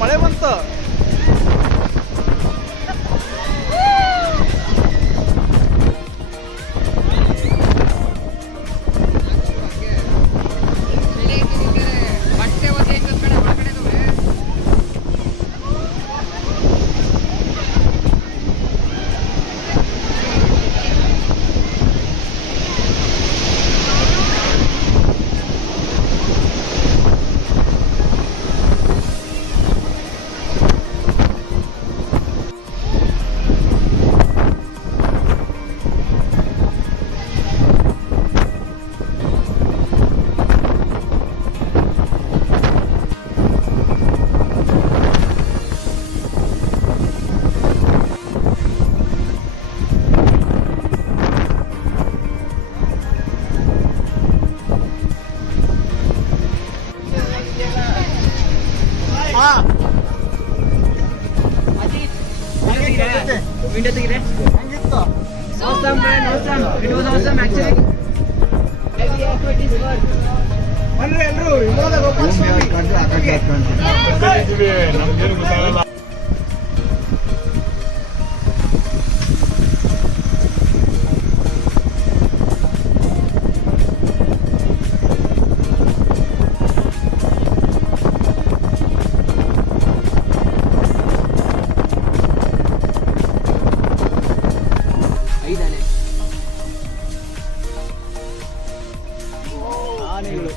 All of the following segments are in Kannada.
ಮಳೆ ಬಂತು. Window ತೆಗಿದೆ. Awesome man, awesome. It was awesome actually. Heavy effort is worth. ಬನ್ರಿ ಎಲ್ರು ಇವಾಗ ನಮ್ಗೇನು ಗೊತ್ತಾಗಲ್ಲ. ಆನೆಗಳು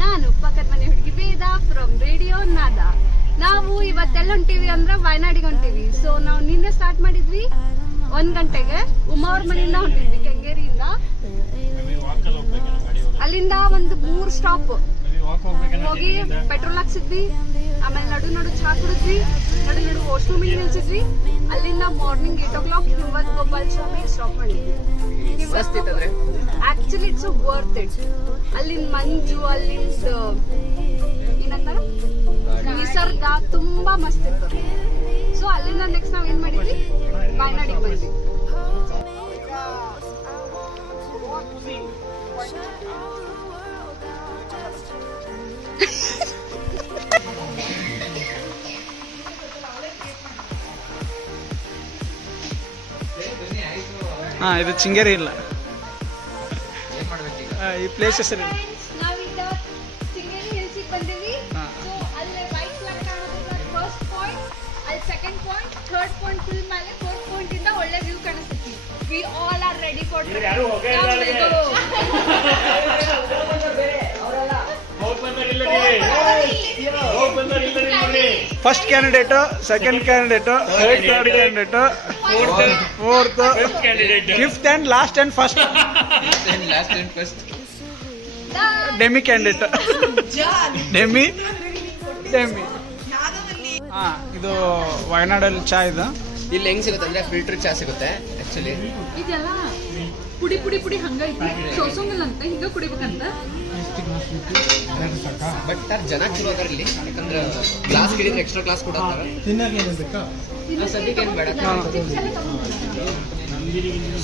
ನಾನು ಪಕ್ಕದ ಮನೆ ಹುಡುಗಿ ವೇದ ಫ್ರಮ್ ರೇಡಿಯೋ ನಾದ. ನಾವು ಇವತ್ತೆಲ್ಲ ಹೊಂಟಿವಿ ಅಂದ್ರೆ ವಯನಾಡಿಗೆ ಹೊಂಟಿವಿ. ಸೊ ನಾವು ನಿನ್ನೆ ಸ್ಟಾರ್ಟ್ ಮಾಡಿದ್ವಿ 1 ಗಂಟೆಗೆ. ಉಮಾ ಅವ್ರ ಮನೆಯಿಂದ ಹೊಂಟಿದ್ವಿ ಕೆಂಗೇರಿಯಿಂದ. ಅಲ್ಲಿಂದ ಒಂದು 3 ಸ್ಟಾಪ್ ಹೋಗಿ ಪೆಟ್ರೋಲ್ ಹಾಕ್ಸಿದ್ವಿ. ಆಮೇಲೆ ನಡು ಚಹಾ ಕುಡಿದ್ವಿ, ನಡು ವಾಶ್ರೂಮಿಗೆ ನಿಲ್ಸಿದ್ವಿ. ಅಲ್ಲಿಂದ ಮಾರ್ನಿಂಗ್ 8 o'clock ಹಿಮವದ್ ಗೋಪಾಲ್ ಸ್ವಾಮಿ ಸ್ಟಾಪ್ ಮಾಡಿದ್ವಿ. Actually it's worth it. ಅಲ್ಲಿನ ಮಂಜು, ಅಲ್ಲಿಂದ ಏನಂತಾರೆ ನಿಸರ್ಗ ತುಂಬಾ ಮಸ್ತ್ ಇರ್ತದೆ. ಸೊ ಅಲ್ಲಿಂದ ನೆಕ್ಸ್ಟ್ ನಾವ್ ಏನ್ ಮಾಡಿದ್ವಿ, ವಯನಾಡಿಗೆ ಬಂದ್ವಿ. ಇದು ಚಿಂಗೇರಿ ಇಲ್ಲ, ಈ ಪ್ಲೇಸ್ ಹೆಸರು ನಾವೀಗ ಚಿಂಗೇರಿ ಹಿಲ್ಸಿಗೆ ಬಂದಿವಿ. ಸೊ ಅಲ್ಲಿ ರೈಟ್ ಫ್ಲಾಗ್ ಕಾಣೋದು ಫಸ್ಟ್ ಪಾಯಿಂಟ್, ಅಲ್ಲಿ second point, third point full ಮೇಲೆ, ಫೋರ್ತ್ ಪಾಯಿಂಟ್ ಇಂದ ಒಳ್ಳೆ ವ್ಯೂ ಕಾಣಿಸುತ್ತೆ. We all are ready for first candidate, second candidate, third candidate, fourth, fifth and last and first Demi candidate. Demi ಇದು ವಯನಾಡಲ್ಲಿ ಚಾ ಇದು. ಇಲ್ಲಿ ಹೆಂಗ್ ಸಿಗುತ್ತೆ ಅಂದ್ರೆ ಫಿಲ್ಟರ್ ಚಾ ಸಿಗುತ್ತೆ ಆಕ್ಚುಲಿ. ಇದೆಲ್ಲ ಪುಡಿ ಪುಡಿ ಪುಡಿ ಹಂಗೈತಿ, ಶೋಸಂಗಿಲ್ಲ ಅಂತ ಹಿಂಗ ಕುಡಿಬೇಕಂತ. ಬಟ್ ಜನ ಕುಡಿಯೋದಾರ ಇಲ್ಲಿ, ಯಾಕಂದ್ರೆ ಗ್ಲಾಸ್ ಹಿಡಿದ್ರೆ ಎಕ್ಸ್ಟ್ರಾ ಗ್ಲಾಸ್ ಕೊಡ್ತಾರೆ. ಸದ್ಯಕ್ಕೆ ಏನು ಬೇಡ.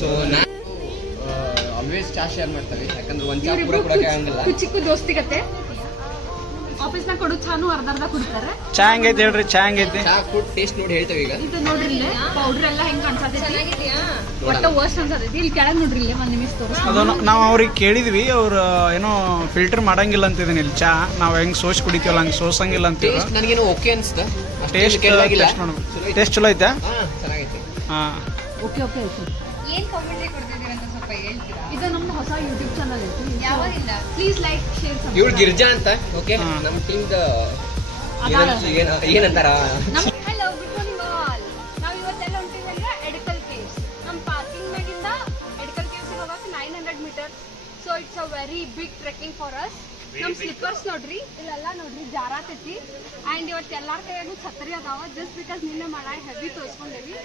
ಸೊ ನಾನು ಆಲ್ವೇಸ್ ಚಾ ಶೇರ್ ಮಾಡ್ತಾರೆ, ಯಾಕಂದ್ರೆ ಒಂದ್ ಚಾ ಪೂರ ಕೊಡಕ್ಕೆ ಆಗಂಗಿಲ್ಲ. ಚಿಕ್ಕ ದೋಸ್ತಿಗತ್ತೆ ಆಫೀಸ್ನಾಗ ಕೊಡೋ ಚಾನು ಅರ್ಧ ಕುಡಿತಾರೆ. ಚಾ ಹೆಂಗೈತಿ ಹೇಳ್ರಿ, ಚಾ ಹೆಂಗೈತಿ? ಚಾ ಕುಡ್ ಟೇಸ್ಟ್ ನೋಡಿ ಹೇಳ್ತೇವೆ ಈಗ. ಇದು ನೋಡ್ರಿ ಇಲ್ಲೇ ಪೌಡರ್ ಎಲ್ಲ ಹೆಂಗ್ ಕಾಣಿಸತೈತಿ, ಒಟ್ಟ ವರ್ಸ್ಟ್ ಅನ್ಸತೈತಿ. ಇಲ್ಲಿ ಕೆಳಗ್ ನೋಡ್ರಿ ಇಲ್ಲೇ ಒಂದ್ ನಿಮಿಷ ತೋರಿಸ್. ಅದು ನಾವು ಅವ್ರಿಗೆ ಕೇಳಿದ್ವಿ, ಅವ್ರು ಏನೋ ಫಿಲ್ಟರ್ ಮಾಡಂಗಿಲ್ಲ ಅಂತಿದ್ದೀನಿ ಇಲ್ಲಿ ಚಾ. ನಾವು ಹೆಂಗ್ ಸೋಸ್ ಕುಡಿತೀವಲ್ಲ ಹಂಗೆ ಸೋಸಂಗಿಲ್ಲ ಅಂತೀವಿ. ಟೇಸ್ಟ್ ನನಗೇನು ಓಕೆ ಅನ್ಸ್ತ. ಟೇಸ್ಟ್ ಟೇಸ್ಟ್ ಚಲೋ ಐತಾ? ಚೆನ್ನಾಗೈತೆ. ಹಾಂ, ಓಕೆ ಓಕೆ ಓಕೆ. ಏನ್ ಕಾಮೆಂಟ್ರಿ ಕೊಡ್ತಿದ್ದೀರಾ ಅಂತ ಸ್ವಲ್ಪ ಹೇಳ್ತೀರಾ? ಇದು ನಮ್ದು ಹೊಸ ಯೂಟ್ಯೂಬ್ ಚಾನಲ್ ಐತಿ. ಯಾವಾಗಿಲ್ಲ? Please like share. ಇವಳು ಗಿರ್ಜಾ ಅಂತ. ಓಕೆ, ನಮ್ಮ ಟೀಮ್ ಏನಂತಾರ? Hello, good morning all. ನಾವು ಇವತ್ತೆಲ್ಲ ಹೊಂಟಿವಿ ಅಂದ್ರೆ ಎಡಕಲ್ ಕೇವ್ಸ್. ನಮ್ಮ ಪಾರ್ಕಿಂಗ್ ಮ್ಯಾಗಿಂದ ಎಡಕಲ್ ಕೇವ್ಸ್ ಹೋಗಕ್ಕೆ 900 metre. So it's a very big trekking for us. ನಮ್ಮ ಸ್ಲಿಪ್ಪರ್ಸ್ ನೋಡ್ರಿ, ಇಲ್ಲೆಲ್ಲ ನೋಡ್ರಿ ಜಾರಾತೈತಿ. ಆ್ಯಂಡ್ ಇವತ್ತು ಎಲ್ಲಾರ ಕೈಯಾಗೂ ಛತ್ರಿ ಅದಾವ, ಜಸ್ಟ್ ಬಿಕಾಸ್ ನಿನ್ನೆ ಮಳೆ ಹೆವಿ ತೋರಿಸ್ಕೊಂಡೇವಿ.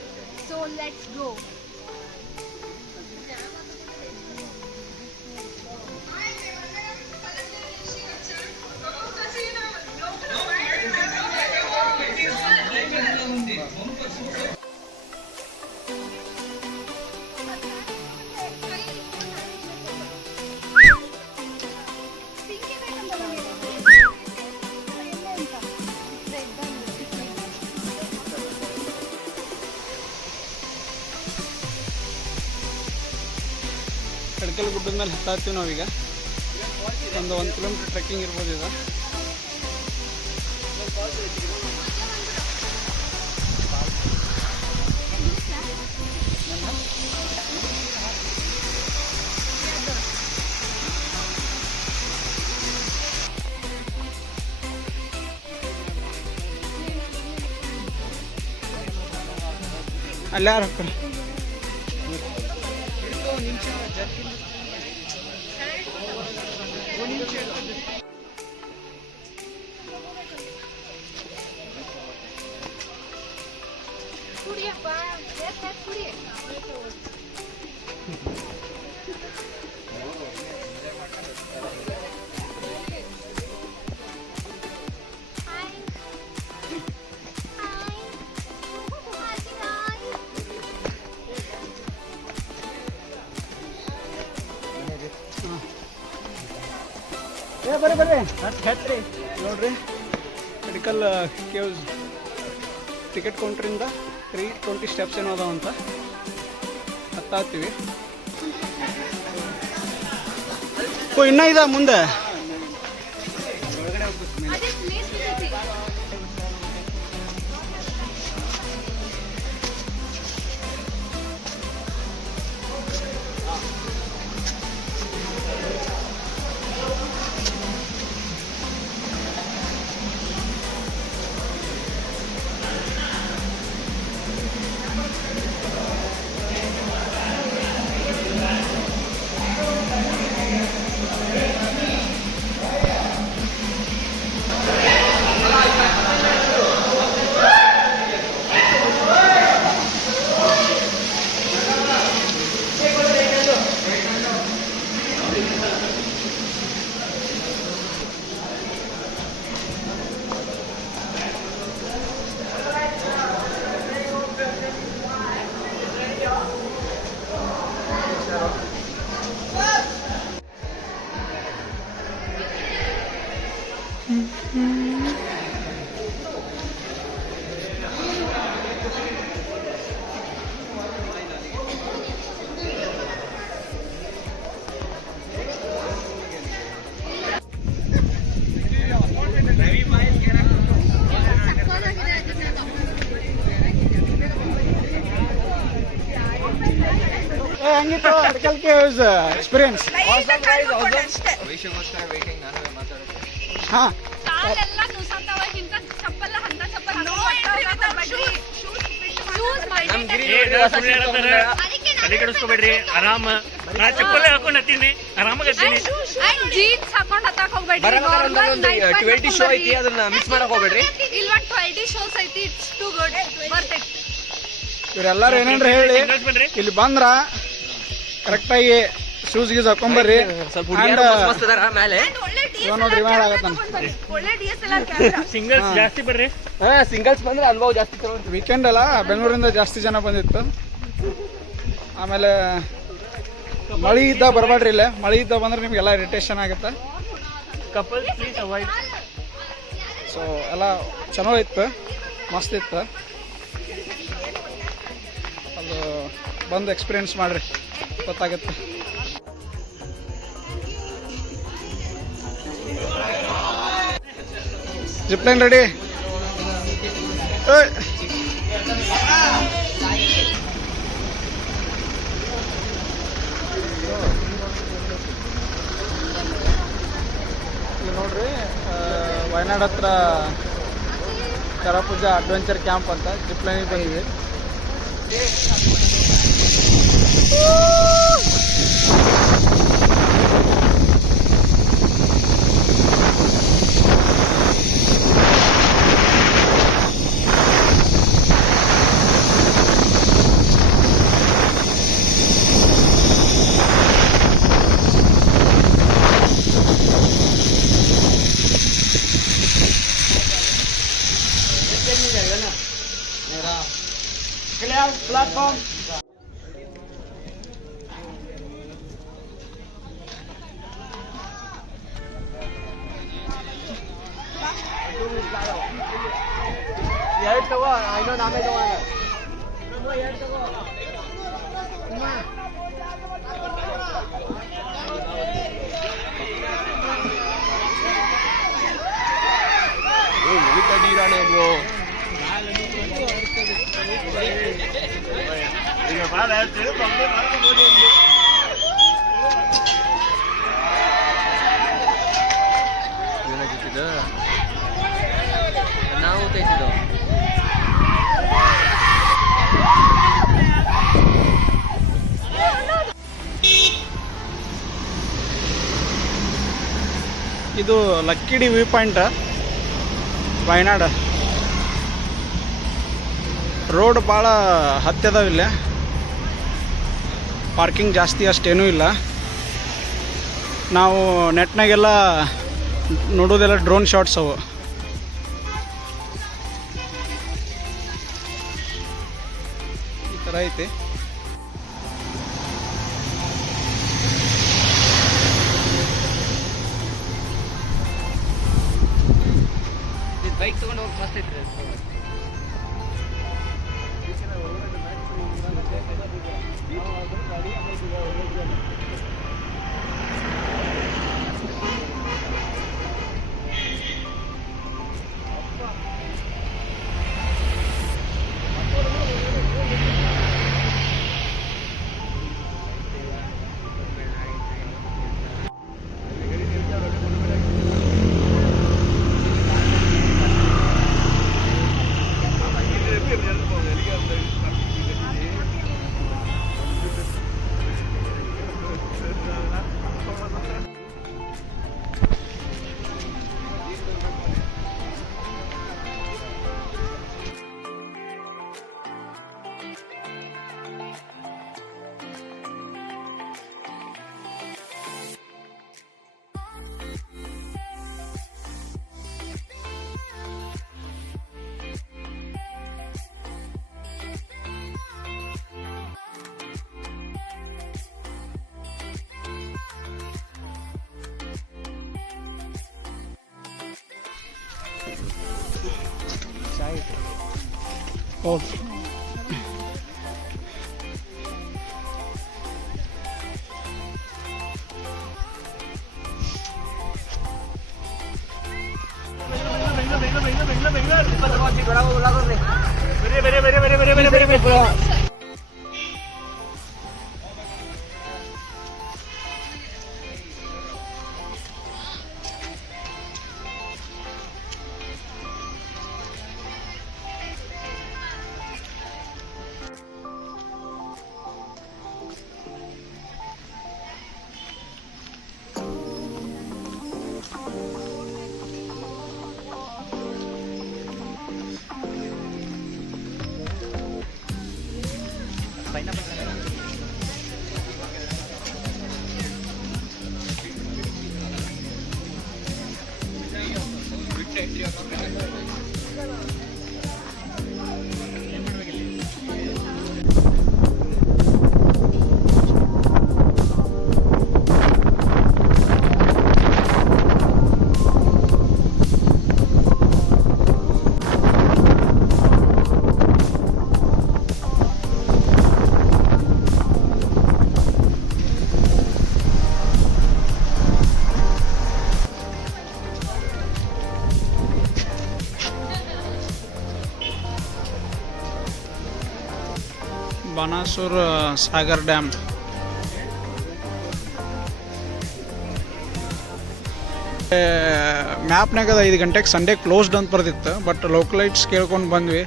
So let's go. ಎಡಕಲ್ ಗುಡ್ಡದ ಮೇಲೆ ಹತ್ತಾಗ್ತೀವಿ ನಾವೀಗ. ಒಂದು 1 ಕಿಲೋಮೀಟರ್ ಟ್ರೆಕ್ಕಿಂಗ್ ಇರ್ಬೋದು ಇದು. ಅಲ್ಲ ಯಾರು ಹಾಕ್ತಾರೆ? ಕುಡಿಯಪ್ಪ, ಕುಡಿ. ಬರ್ರಿ ಹತ್ರಿ ನೋಡ್ರಿ. ಮೆಡಿಕಲ್ ಕೇವ್ಸ್ ಟಿಕೆಟ್ ಕೌಂಟ್ರಿಂದ 320 ಸ್ಟೆಪ್ಸ್ ಏನೋ ಅದಾವ ಅಂತ ಹತ್ತಾಗ್ತೀವಿ. ಇನ್ನೂ ಇದೆ ಮುಂದೆ. ಅದೇ ಪ್ಲೇಸ್ ಐತಿ. ಹೆಂಗಿತ್ತು ಎಡಕಲ್ ಕೇವ್ಸ್ ಎಕ್ಸ್ಪೀರಿಯನ್ಸ್? ಹಾಂ, ಕಾಲೆಲ್ಲ ನುಸಾತಾವ. ಇಂಥ ಚಪ್ಪಲ್ಲ ಅಂತ ಚಪ್ಪಲ್ ತಲೆ ಕೆಡಿಸ್ಕೋಬೇಡ್ರಿ, ಆರಾಮ. ನಾ ಚಪ್ಪಲ್ ಹಾಕೊಂಡ್ ಹತ್ತೀನಿ, ಆರಾಮಾಗತ್ತೀನಿ. ಜೀನ್ಸ್ ಹಾಕೊಂಡ್ ಹತ್ತಾಕ್ ಹೋಗ್ಬೇಡ್ರಿ. 20 ಶೋ ಐತಿ, ಅದನ್ನ ಮಿಸ್ ಮಾಡಕ್ ಹೋಗ್ಬೇಡ್ರಿ. ಇಲ್ಲಿ 120 ಶೋಸ್ ಐತಿ. It's too good, worth it. ಇವರೆಲ್ಲರೂ ಏನೇನ್ರ ಹೇಳಿ ಇಲ್ಲಿ ಬಂದ್ರ ಕರೆಕ್ಟಾಗಿ ಶೂಸ್ ಗೀಸ್ ಹಾಕೊಂಬರ್ರಿ. ಸ್ವಲ್ಪ ಹುಡುಗಿಯರು ಮಸ್ತ್ ಅದಾರ ಮೇಲೆ. ನೋಡ್ರಿ ಆಗತ್ತ. ಒಳ್ಳೆ DSLR ಕ್ಯಾಮೆರಾ. ಸಿಂಗಲ್ಸ್ ಜಾಸ್ತಿ ಬರ್ರಿ. ಸಿಂಗಲ್ಸ್ ಬಂದ್ರೆ ಅನುಭವ ಜಾಸ್ತಿ ತಗೊಂಡ್ರಿ. ವೀಕೆಂಡ್ ಅಲ್ಲ, ಬೆಂಗಳೂರಿಂದ ಜಾಸ್ತಿ ಜನ ಬಂದಿತ್ತು. ಆಮೇಲೆ ಮಳಿ ಇದ್ದ ಬರಬೇಡ್ರಿ. ಇಲ್ಲೇ ಮಳಿ ಇದ್ದ ಬಂದ್ರೆ ನಿಮ್ಗೆಲ್ಲ ಇರಿಟೇಷನ್ ಆಗುತ್ತೆ. Couples please avoid. ಸೊ ಎಲ್ಲ ಚೆನ್ನಾಗಿತ್ತು, ಮಸ್ತ್ ಇತ್ತು. ಅದು ಬಂದು ಎಕ್ಸ್ಪೀರಿಯೆನ್ಸ್ ಮಾಡಿರಿ, ಗೊತ್ತಾಗುತ್ತೆ. Zipline ready. ಇಲ್ಲಿ ನೋಡ್ರಿ, ವಯನಾಡ್ ಹತ್ರ ಕರಪೂಜಾ ಅಡ್ವೆಂಚರ್ ಕ್ಯಾಂಪ್ ಅಂತ ಜಿಪ್ಲೈನಿಗೆ ಬಂದಿದೆ. ಪ್ಲಾಟ್ಫಾರ್ಮ್ ಎರಡು ತಗೋ, ಇನ್ನೊಂದು ಆಮೇಲೆ ತಗೋ. ಎರಡು ತಗೋ. ನಾವು ತೆಗೆದು ಇದು ಲಕ್ಕಿಡಿ ವ್ಯೂ ಪಾಯಿಂಟ್, ವಯನಾಡ್. ರೋಡ್ ಭಾಳ ಹತ್ತದಾವಿಲ್ಲ, ಪಾರ್ಕಿಂಗ್ ಜಾಸ್ತಿ ಅಷ್ಟೇನೂ ಇಲ್ಲ. ನಾವು ನೆಟ್ನಾಗೆಲ್ಲ ನೋಡೋದೆಲ್ಲ ಡ್ರೋನ್ ಶಾಟ್ಸ್ ಅವು. ಈ ಥರ ಐತಿ. ಬೈಕ್ ತಗೊಂಡು ಹೋಗಿ ಮಸ್ತ್ ಐತ್ರಿ. ಹೌದು. ಬಾಣಾಸುರ ಸಾಗರ್ ಡ್ಯಾಮ್. ಮ್ಯಾಪ್ನಾಗ 5 ಗಂಟೆಗೆ ಸಂಡೇ ಕ್ಲೋಸ್ಡ್ ಅಂತ ಬರ್ದಿತ್ತು, ಬಟ್ ಲೋಕಲೈಟ್ಸ್ ಕೇಳ್ಕೊಂಡು ಬಂದ್ವಿ,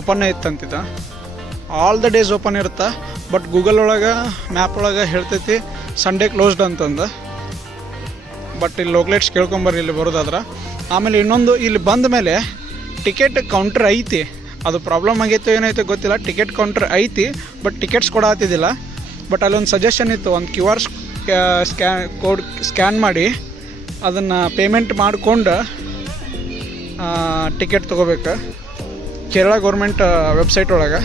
ಓಪನ್ನೇ ಇತ್ತಂತಿದ್ದ. ಆಲ್ ದ ಡೇಸ್ ಓಪನ್ ಇರುತ್ತೆ, ಬಟ್ ಗೂಗಲ್ ಒಳಗೆ ಮ್ಯಾಪ್ ಒಳಗೆ ಹೇಳ್ತೈತಿ ಸಂಡೇ ಕ್ಲೋಸ್ಡ್ ಅಂತಂದು. ಬಟ್ ಇಲ್ಲಿ ಲೋಕಲೈಟ್ಸ್ ಕೇಳ್ಕೊಂಬರ್ರಿ ಇಲ್ಲಿ ಬರೋದಾದ್ರೆ. ಆಮೇಲೆ ಇನ್ನೊಂದು, ಇಲ್ಲಿ ಬಂದ ಮೇಲೆ ಟಿಕೆಟ್ ಕೌಂಟ್ರ್ ಐತಿ, ಅದು ಪ್ರಾಬ್ಲಮ್ ಆಗೈತೆ ಏನೈತೆ ಗೊತ್ತಿಲ್ಲ. ಟಿಕೆಟ್ ಕೌಂಟ್ರ್ ಐತಿ, ಬಟ್ ಟಿಕೆಟ್ಸ್ ಕೊಡಾತಿದ್ದಿಲ್ಲ. ಬಟ್ ಅಲ್ಲೊಂದು ಸಜೆಷನ್ ಇತ್ತು, ಒಂದು QR ಕೋಡ್ ಸ್ಕ್ಯಾನ್ ಮಾಡಿ ಅದನ್ನು ಪೇಮೆಂಟ್ ಮಾಡಿಕೊಂಡು ಟಿಕೆಟ್ ತೊಗೋಬೇಕು ಕೇರಳ ಗೌರ್ಮೆಂಟ್ ವೆಬ್ಸೈಟ್ ಒಳಗೆ.